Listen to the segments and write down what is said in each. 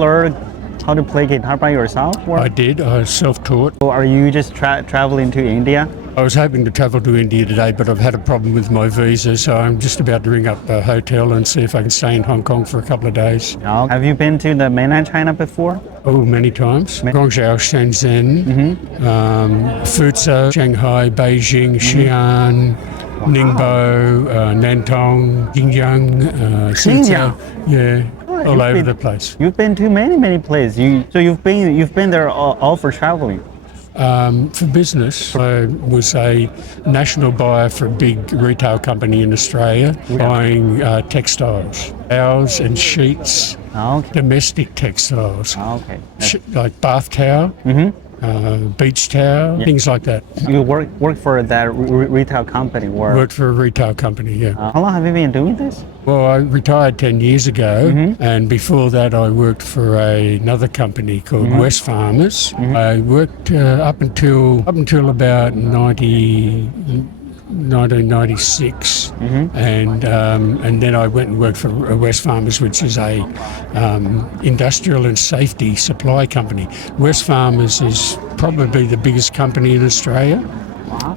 Learn how to play guitar by yourself? Or I did. I was self-taught. are you just traveling to India? I was hoping to travel to India today, but I've had a problem with my visa, so I'm just about to ring up a hotel and see if I can stay in Hong Kong for a couple of days. No. Have you been to the mainland China before? Oh, many times. Guangzhou, Shenzhen, Fuzhou, Shanghai, Beijing, Xi'an, Ningbo, Nantong, Xinjiang, Xinjiang? Suzhou. Yeah, all you've over been- the place. You've been to many places. You've been there all for traveling. For business, I was a national buyer for a big retail company in Australia, buying textiles, towels and sheets, Okay. domestic textiles, Okay. like bath towel, beach towel, things like that. You work for that retail company. Or Worked for a retail company, yeah. how long have you been doing this? Well, I retired 10 years ago, and before that I worked for another company called West Farmers. I worked up until about 1996, and then I went and worked for West Farmers, which is a industrial and safety supply company. West Farmers is probably the biggest company in Australia,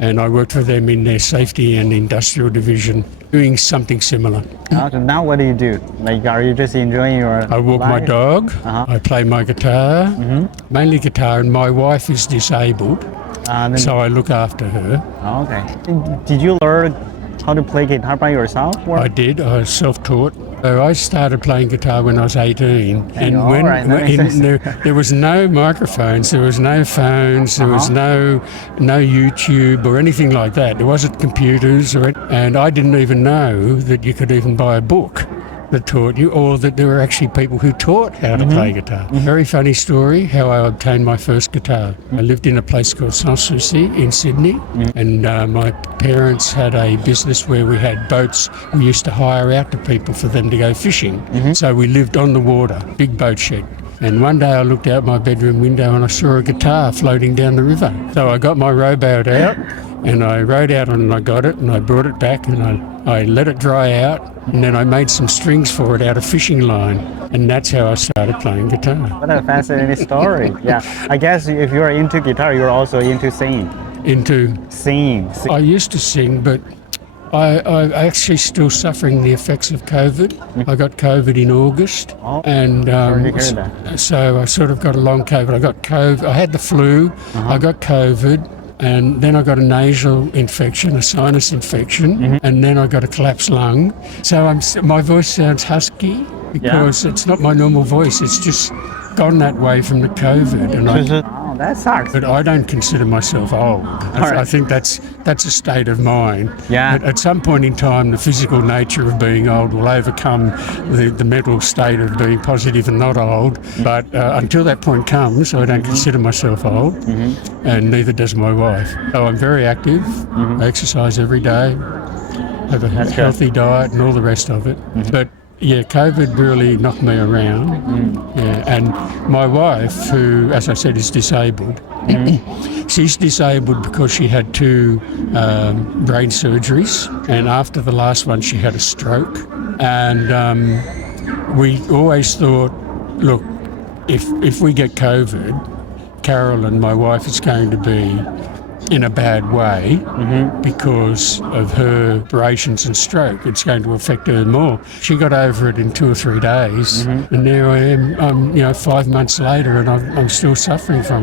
and I worked for them in their safety and industrial division, doing something similar. So now what do you do? Like, are you just enjoying your I walk my life? dog, I play my guitar, mainly guitar, and my wife is disabled, so I look after her. Okay. Did you learn how to play guitar by yourself? Or? I did. I was self-taught. So I started playing guitar when I was 18, and all right, that makes sense. there was no microphones, there was no phones, there was no YouTube or anything like that. There wasn't computers, and I didn't even know that you could even buy a book that taught you, or that there were actually people who taught how to play guitar. Very funny story how I obtained my first guitar. I lived in a place called Sanssouci in Sydney, and my parents had a business where we had boats we used to hire out to people for them to go fishing. So we lived on the water, big boat shed. And one day I looked out my bedroom window and I saw a guitar floating down the river. So I got my rowboat out and I rowed out and I got it and I brought it back and I let it dry out, and then I made some strings for it out of fishing line, and that's how I started playing guitar. What a fascinating story. Yeah. I guess if you're into guitar, you're also into singing. Singing. I used to sing, but I'm actually still suffering the effects of COVID. I got COVID in August, and Sorry to hear that. so I sort of got a long COVID. I got COVID. I had the flu. I got COVID. And then I got a nasal infection, a sinus infection, and then I got a collapsed lung. So my voice sounds husky because it's not my normal voice. It's just gone that way from the COVID. And Oh, that sucks. but I don't consider myself old. I think that's a state of mind. Yeah. At some point in time, the physical nature of being old will overcome the mental state of being positive and not old. But until that point comes, I don't consider myself old, and neither does my wife. So I'm very active. I exercise every day, have a healthy diet and all the rest of it. But yeah, COVID really knocked me around. Yeah, and my wife, who, as I said, is disabled, she's disabled because she had 2 brain surgeries, and after the last one, she had a stroke. And we always thought, look, if we get COVID, Carolyn, my wife, is going to be in a bad way because of her operations and stroke. It's going to affect her more. She got over it in 2 or 3 days, and now I am, 5 months later, and I'm still suffering from it.